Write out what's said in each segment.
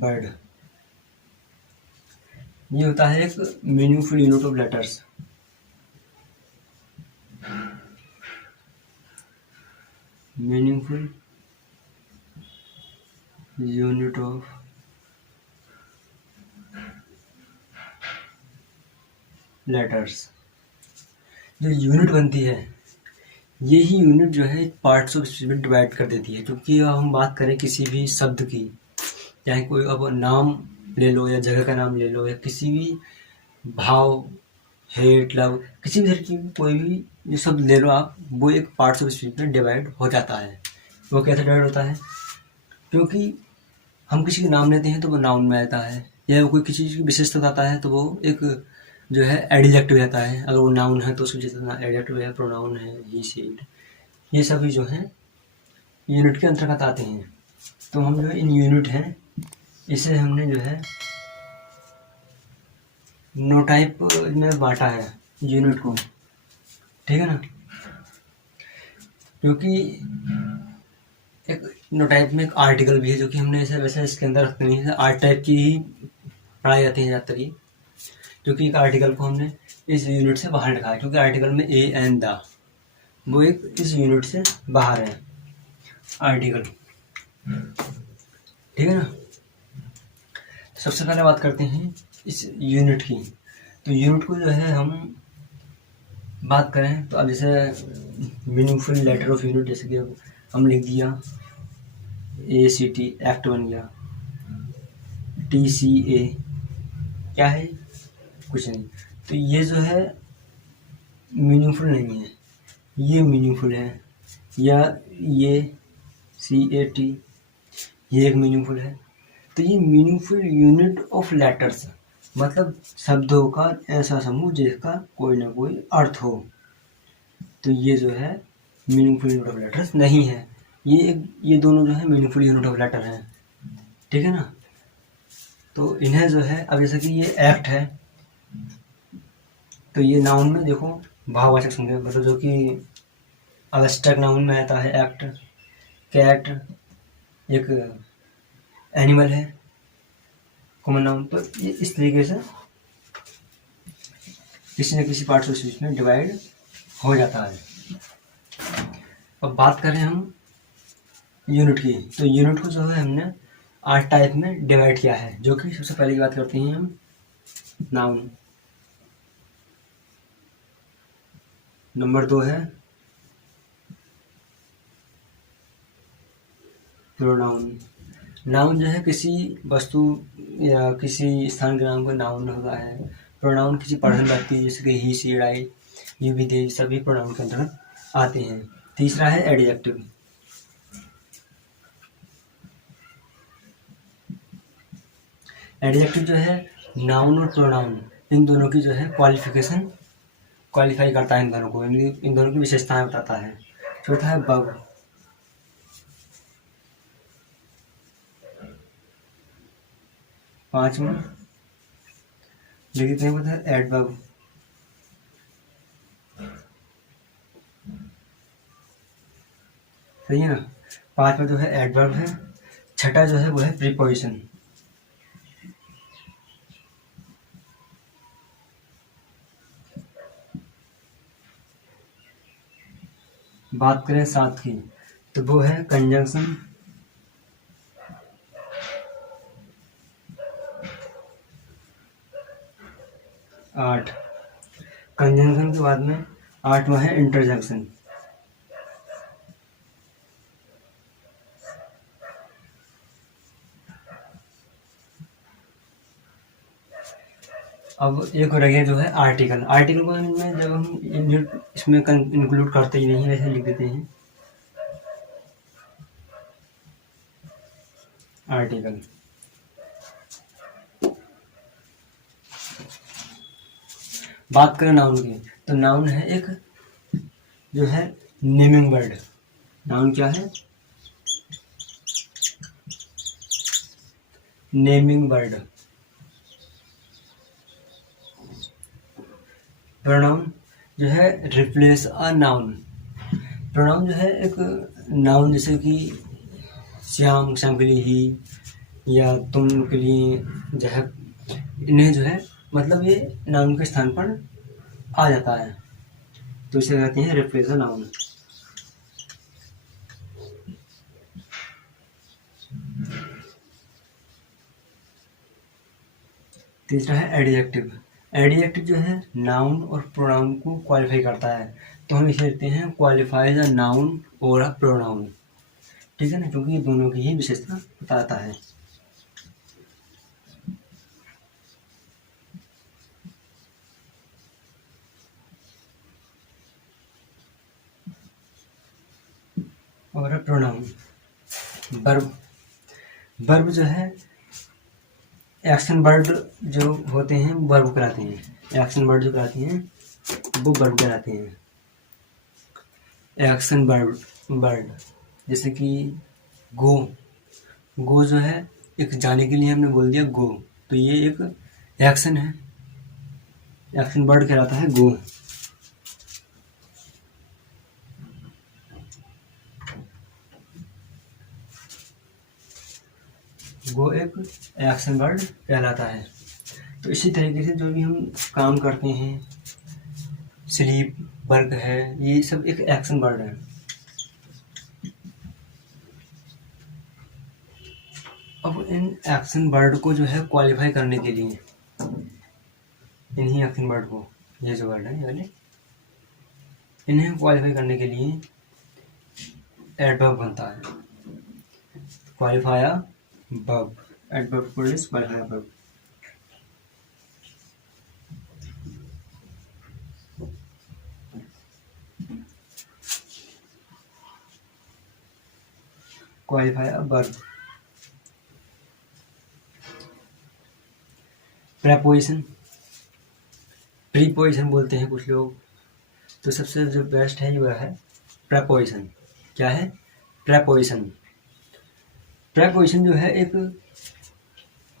Word. ये होता है एक meaningful unit of letters. Meaningful unit of letters. जो यूनिट बनती है, ये ही यूनिट जो है पार्ट्स ऑफ स्पीच में डिवाइड कर देती है। क्योंकि अब हम बात करें किसी भी शब्द की, चाहे कोई अब नाम ले लो या जगह का नाम ले लो या किसी भी भाव, हेट, लव, किसी भी तरह की कोई भी जो शब्द ले लो आप, वो एक पार्ट्स ऑफ स्पीच में डिवाइड हो जाता है। वो कैसे डिवाइड होता है? क्योंकि हम किसी का नाम लेते हैं तो वो नाउन में आता है, या कोई किसी चीज़ की विशेषता आता है तो वो एक जो है एडजेक्टिव रहता है। अगर वो नाउन है तो उसकी जितना एडजेक्टिव है, प्रोनाउन है, ही, शी, इट, ये सभी जो है यूनिट के अंतर्गत आते हैं। तो हम जो है इन यूनिट हैं, इसे हमने जो है नोटाइप में बांटा है यूनिट को, ठीक है ना। क्योंकि एक नोटाइप में एक आर्टिकल भी है, जो कि हमने ऐसे वैसे इसके अंदर रखते नहीं है, आर्ट टाइप की ही पढ़ाई जाती है ज़्यादातर ये। क्योंकि एक आर्टिकल को हमने इस यूनिट से बाहर रखा है, क्योंकि आर्टिकल में ए एंड द, वो एक इस यूनिट से बाहर है आर्टिकल, ठीक है ना। तो सबसे पहले बात करते हैं इस यूनिट की। तो यूनिट को जो है हम बात करें तो अब जैसे मीनिंगफुल लेटर ऑफ यूनिट, जैसे कि अब हम लिख दिया ACT, एक्ट बन गया। TCA क्या है? कुछ नहीं। तो ये जो है मीनिंगफुल नहीं है, ये मीनिंगफुल है। या ये CAT, ये एक मीनिंगफुल है। तो ये मीनिंगफुल यूनिट ऑफ लेटर्स, मतलब शब्दों का ऐसा समूह जिसका कोई ना कोई अर्थ हो। तो ये जो है मीनिंगफुल यूनिट ऑफ लेटर्स नहीं है। ये दोनों जो है मीनिंगफुल यूनिट ऑफ लेटर हैं, ठीक है ना। तो इन्हें जो है, अब जैसे कि ये एक्ट है, तो ये नाउन में देखो भाववाचक संज्ञा, मतलब जो कि अवस्ट्रक नाउन में आता है एक्ट। कैट एक एनिमल है, कॉमन नाउन। तो ये इस तरीके से किसी न किसी पार्ट्स ऑफ स्पीच में डिवाइड हो जाता है। अब बात करें हम यूनिट की, तो यूनिट को जो है हमने 8 टाइप में डिवाइड किया है। जो कि सबसे पहले की बात करते हैं हम नाउन, नंबर 2 है प्रोनाउन। नाउन जो है किसी वस्तु या किसी स्थान के नाम का नाउन होता है। प्रोनाउन किसी पर्सन व्यक्ति, जैसे कि ही, शी, आई, यू, भी, दे, सभी प्रोनाउन के अंतर्गत आते हैं। तीसरा है एडजेक्टिव। एडजेक्टिव जो है नाउन और प्रोनाउन, इन दोनों की जो है क्वालिफिकेशन, क्वालिफाई करता है इन दोनों को, इन दोनों की विशेषताएं बताता है। चौथा है वर्ब। पांचवा लिखते हैं वो है एडवर्ब। सही है ना। पांचवा जो है एडवर्ब है। छठा जो है वो है प्रीपोजिशन। बात करें सात की, तो वो है कंजंक्शन। आठ, कंजंक्शन के बाद में आठवां है इंटरजेक्शन। अब एक रह गया जो है आर्टिकल। आर्टिकल को में जब हम इसमें इंक्लूड करते ही नहीं, वैसे लिख देते हैं आर्टिकल। बात करें नाउन की, तो नाउन है एक जो है नेमिंग वर्ड। नाउन क्या है? Naming word. प्रोनाउन जो है रिप्लेस अ नाउन। प्रोनाउन जो है एक नाउन, जैसे कि श्याम, श्याम के लिए ही, या तुम के लिए जो है, इन्हें जो है मतलब ये नाउन के स्थान पर आ जाता है, तो इसे कहते हैं रिप्लेस नाउन। तीसरा है एडजेक्टिव। एडजेक्टिव जो है नाउन और प्रोनाउन को क्वालिफाई करता है, तो हम इसे कहते हैं क्वालिफाई द नाउन और अ प्रोनाउन। ठीक है ना, क्योंकि ये दोनों की ही विशेषता बताता है। और प्रोनाउन वर्ब। वर्ब जो है एक्शन वर्ड जो होते हैं वर्ब कहलाते हैं। एक्शन वर्ड जो कहलाते हैं वो वर्ब कहलाते हैं। एक्शन वर्ड वर्ड जैसे कि गो। गो जो है एक जाने के लिए हमने बोल दिया गो, तो ये एक एक्शन है, एक्शन वर्ड कहलाता है गो। वो एक एक्शन वर्ड कहलाता है। तो इसी तरीके से जो भी हम काम करते हैं, स्लीप, वर्क है, ये सब एक एक्शन वर्ड है। अब इन एक्शन वर्ड को जो है क्वालिफाई करने के लिए, इन्हीं एक्शन वर्ड को, ये जो वर्ड है ये वाले, इन्हें क्वालिफाई करने के लिए एडवर्ब बनता है। Qualifier verb, adverb plus qualifier verb. Qualifier verb. Preposition, preposition बोलते हैं कुछ लोग, तो सबसे जो बेस्ट है वह है प्रेपोजिशन। क्या है? प्रेपोजिशन। प्रेपोजिशन जो है एक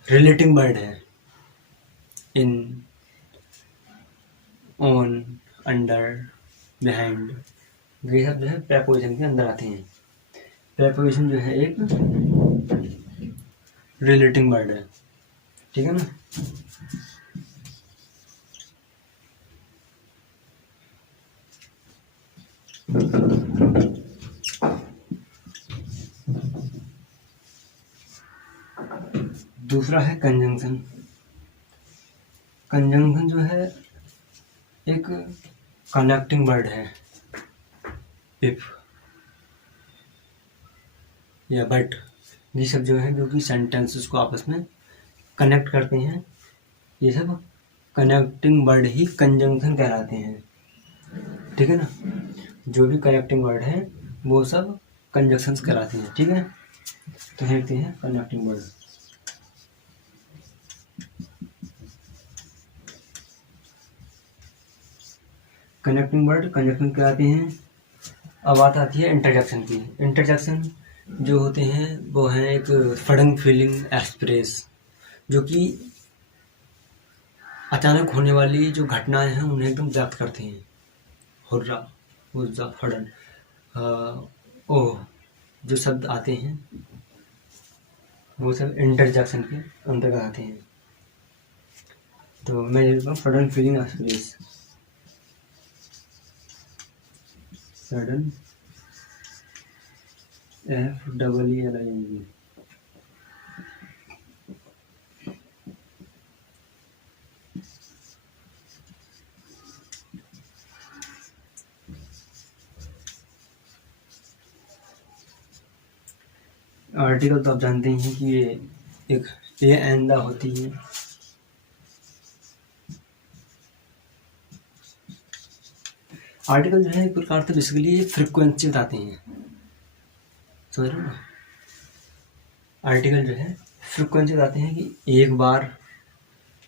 रिलेटिंग वर्ड है। इन, ऑन, अंडर, बिहाइंड, ये सब जो है प्रेपोजिशन के अंदर आते हैं। प्रेपोजिशन जो है एक रिलेटिंग वर्ड है, ठीक है ना। दूसरा है कंजंक्शन। कंजंक्शन जो है एक कनेक्टिंग वर्ड है। इफ या बट, ये सब जो है जो कि सेंटेंसेस को आपस में कनेक्ट करते हैं, ये सब कनेक्टिंग वर्ड ही कंजंक्शन कहलाते हैं, ठीक है ना। जो भी कनेक्टिंग वर्ड है वो सब कंजंक्शंस कहलाते हैं, ठीक है। तो देखते हैं connecting word. Connecting word conjunction कहलाते हैं। अब बात आती है इंटरजेक्शन की। इंटरजेक्शन जो होते हैं वो हैं एक सडन फीलिंग एक्सप्रेस, जो कि अचानक होने वाली जो घटनाएं हैं उन्हें एकदम व्यक्त करते हैं। हुर्रा, हुज्जा, फड़न, ओह, जो शब्द आते हैं वो सब इंटरजेक्शन के अंतर्गत आते हैं। तो मैं ये कहूँ sudden feeling express, sudden FEELING। Article तो आप जानते ही हैं कि ये एक ए एंदा होती है। आर्टिकल जो है एक प्रकार से बेसिकली फ्रिक्वेंसी बताते हैं, समझ रहे हो ना। आर्टिकल जो है फ्रिक्वेंसी बताते हैं कि एक बार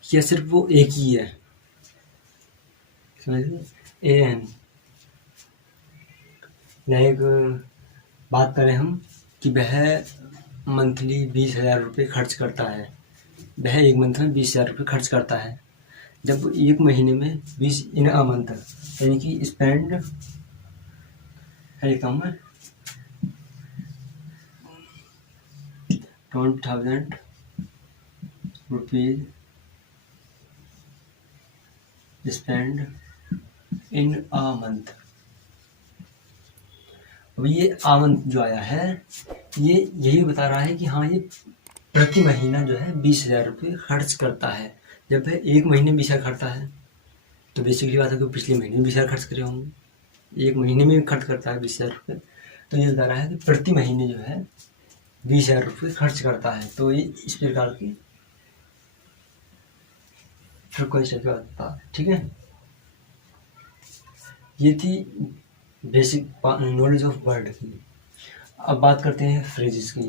या सिर्फ वो एक ही है, समझ रहे। एन लाइक बात करें हम कि वह मंथली 20,000 रुपये खर्च करता है, वह एक मंथ में 20,000 रुपये खर्च करता है। जब वो एक महीने में 20 इन अ मंथ, यानी कि स्पेंड है कम है 20,000 rupees spend in a month. अब ये आ मंथ जो आया है ये यही बता रहा है कि हाँ ये प्रति महीना जो है 20,000 रुपये खर्च करता है। जब वह एक महीने में 20,000 खर्चता है तो बेसिकली बात है कि पिछले महीने में 20,000 खर्च करे होंगे, एक महीने में खर्च करता है 20,000 रुपये। तो ये बता रहा है कि प्रति महीने जो है 20,000 रुपये खर्च करता है। तो ये इस प्रकार की फ्रिक्वेंसी की बात था। ठीक है, ये थी बेसिक नॉलेज ऑफ वर्ड की। अब बात करते हैं फ्रेजेस की।